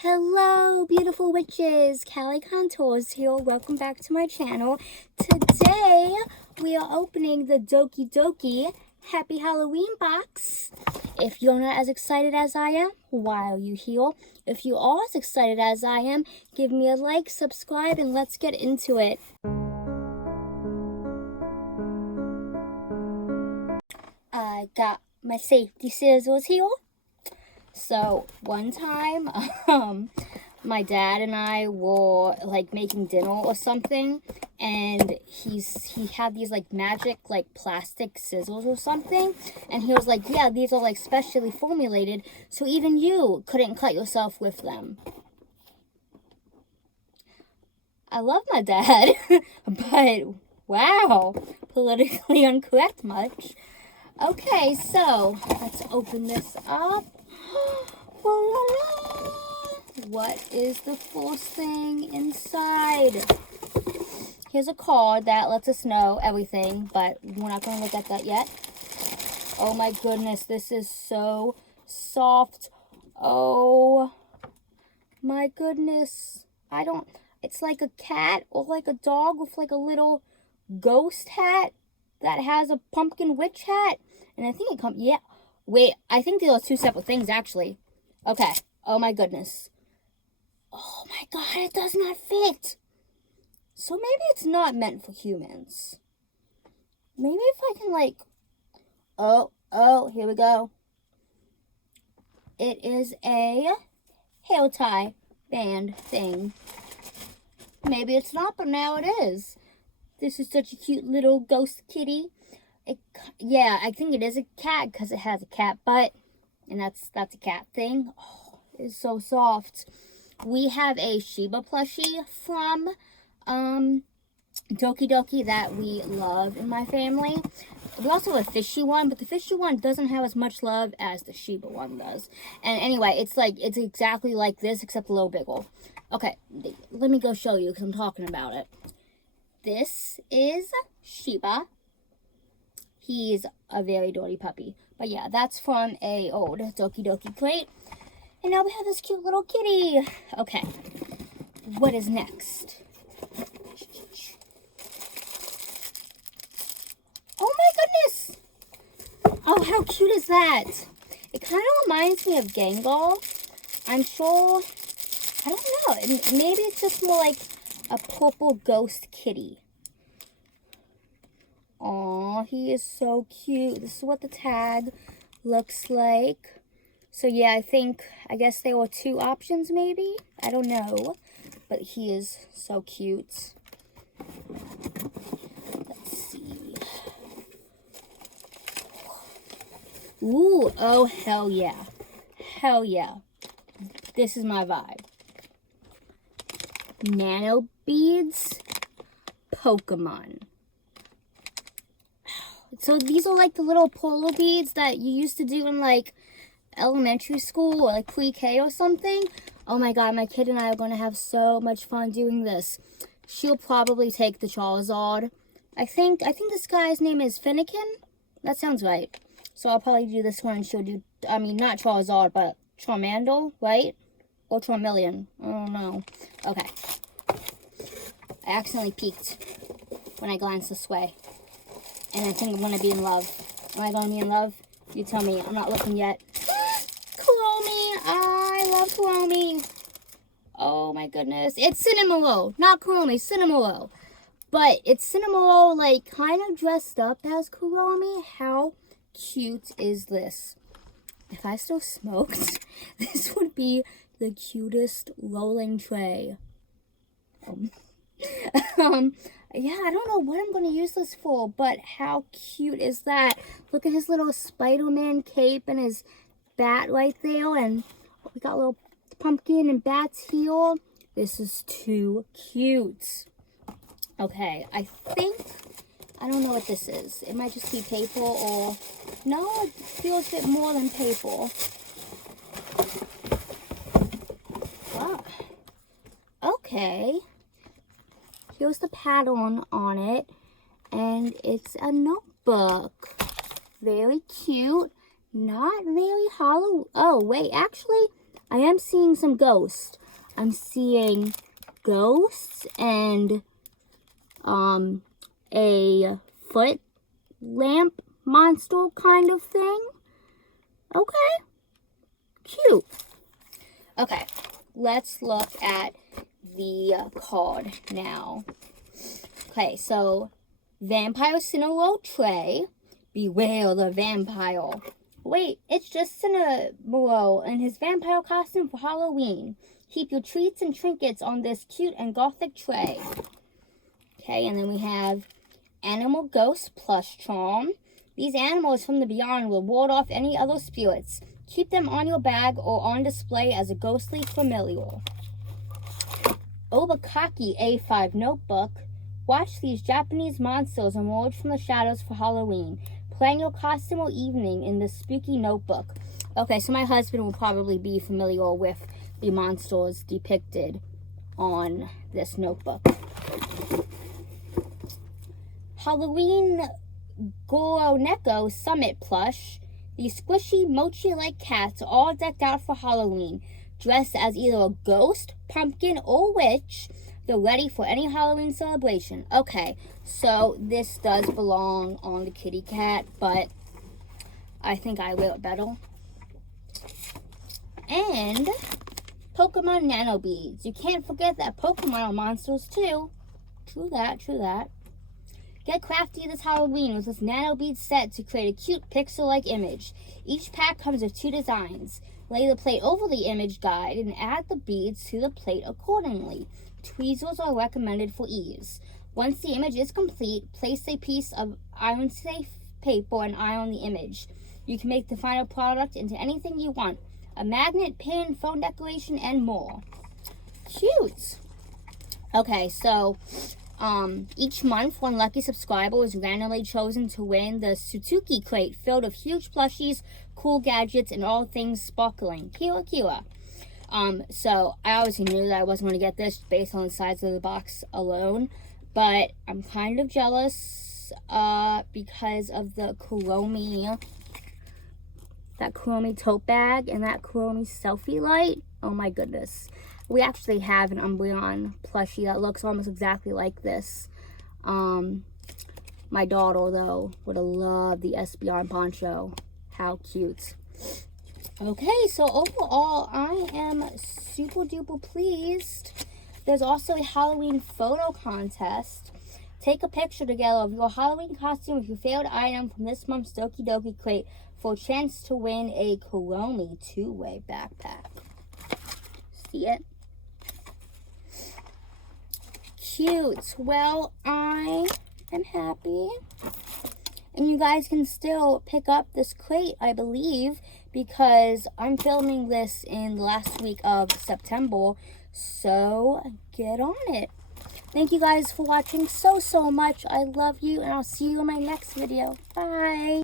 Hello, beautiful witches. Callie Contours here. Welcome back to my channel. Today, we are opening the Doki Doki Happy Halloween box. If you're not as excited as I am, why are you here? If you are as excited as I am, give me a like, subscribe, and let's get into it. I got my safety scissors here. So one time, my dad and I were like making dinner or something, and he had these like magic like plastic scissors or something, and he was like, yeah, these are like specially formulated, so even you couldn't cut yourself with them. I love my dad, but wow, politically incorrect much. Okay, so let's open this up. What is the first thing inside? Here's a card that lets us know everything, but we're not going to look at that yet. Oh my goodness, this is so soft. Oh my goodness. It's like a cat or like a dog with like a little ghost hat that has a pumpkin witch hat. And I think it comes, yeah. Wait, I think these are two separate things, actually. Okay. Oh, my goodness. Oh, my God. It does not fit. So maybe it's not meant for humans. Maybe if I can, like... Oh, here we go. It is a hair tie band thing. Maybe it's not, but now it is. This is such a cute little ghost kitty. Yeah, I think it is a cat because it has a cat butt, and that's a cat thing. Oh, it's so soft. We have a Shiba plushie from Doki Doki that we love in my family. We also have a fishy one, but the fishy one doesn't have as much love as the Shiba one does. And anyway, it's exactly like this except a little bigger. Okay, let me go show you because I'm talking about it. This is Shiba. He's a very dirty puppy. But yeah, that's from a old Doki Doki crate. And now we have this cute little kitty. Okay, what is next? Oh my goodness! Oh, how cute is that? It kind of reminds me of Gengar. I'm sure, I don't know. Maybe it's just more like a purple ghost kitty. Aw, he is so cute. This is what the tag looks like. So yeah, I guess there were two options maybe. I don't know. But he is so cute. Let's see. Ooh, oh hell yeah. Hell yeah. This is my vibe. Nano beads, Pokemon. So these are like the little polo beads that you used to do in like elementary school or like pre-K or something. Oh my God, my kid and I are going to have so much fun doing this. She'll probably take the Charizard. I think this guy's name is Finnegan. That sounds right. So I'll probably do this one and she'll do, I mean, not Charizard, but Charmander, right? Or Charmeleon. I don't know. Okay. I accidentally peeked when I glanced this way. And I think I'm going to be in love. Am I going to be in love? You tell me. I'm not looking yet. Kuromi! I love Kuromi. Oh my goodness. It's Cinnamorough. Not Kuromi. Cinnamorough. But it's Cinnamorough, like, kind of dressed up as Kuromi. How cute is this? If I still smoked, this would be the cutest rolling tray. Yeah, I don't know what I'm going to use this for, but how cute is that? Look at his little Spider-Man cape and his bat right there, and we got a little pumpkin and bats here. This is too cute. Okay, I don't know what this is. It might just be paper or, no, it feels a bit more than paper. Ah, okay. Here's the pattern on it, and it's a notebook. Very cute. Not very hollow. Oh, wait, actually, I am seeing some ghosts. I'm seeing ghosts and a foot lamp monster kind of thing. Okay, cute. Okay, let's look at the card now. Okay, so Vampire Cinnamoroll Tray. Beware the vampire. Wait, it's just Cinnamoroll in his vampire costume for Halloween. Keep your treats and trinkets on this cute and gothic tray. Okay, and then we have Animal Ghost Plush Charm. These animals from the beyond will ward off any other spirits. Keep them on your bag or on display as a ghostly familiar. Obakaki A5 Notebook. Watch these Japanese monsters emerge from the shadows for Halloween. Plan your costume or evening in this spooky notebook. Okay, so my husband will probably be familiar with the monsters depicted on this notebook. Halloween Goroneko Summit Plush. These squishy, mochi-like cats are all decked out for Halloween. Dressed as either a ghost, pumpkin, or witch, they're ready for any Halloween celebration. Okay, so this does belong on the kitty cat, but I think I wear it better. And Pokemon Nano Beads. You can't forget that Pokemon are monsters too. True that, true that. Get crafty this Halloween with this Nano Bead set to create a cute pixel-like image. Each pack comes with 2 designs. Lay the plate over the image guide and add the beads to the plate accordingly. Tweezers are recommended for ease. Once the image is complete, place a piece of iron-safe paper and iron the image. You can make the final product into anything you want. A magnet, pin, phone decoration, and more. Cute! Okay, so each month, one lucky subscriber is randomly chosen to win the Suzuki crate filled with huge plushies, cool gadgets, and all things sparkling. Kira Kira. So I obviously knew that I wasn't going to get this based on the size of the box alone, but I'm kind of jealous because of the Kuromi, that Kuromi tote bag and that Kuromi selfie light. Oh my goodness. We actually have an Umbreon plushie that looks almost exactly like this. My daughter, though, would have loved the Espeon poncho. How cute. Okay, so overall, I am super duper pleased. There's also a Halloween photo contest. Take a picture together of your Halloween costume with your favorite item from this month's Doki Doki crate for a chance to win a Kuromi 2-way backpack. See it? Cute. Well, I am happy. And you guys can still pick up this crate, I believe, because I'm filming this in the last week of September. So get on it. Thank you guys for watching so much. I love you, and I'll see you in my next video. Bye.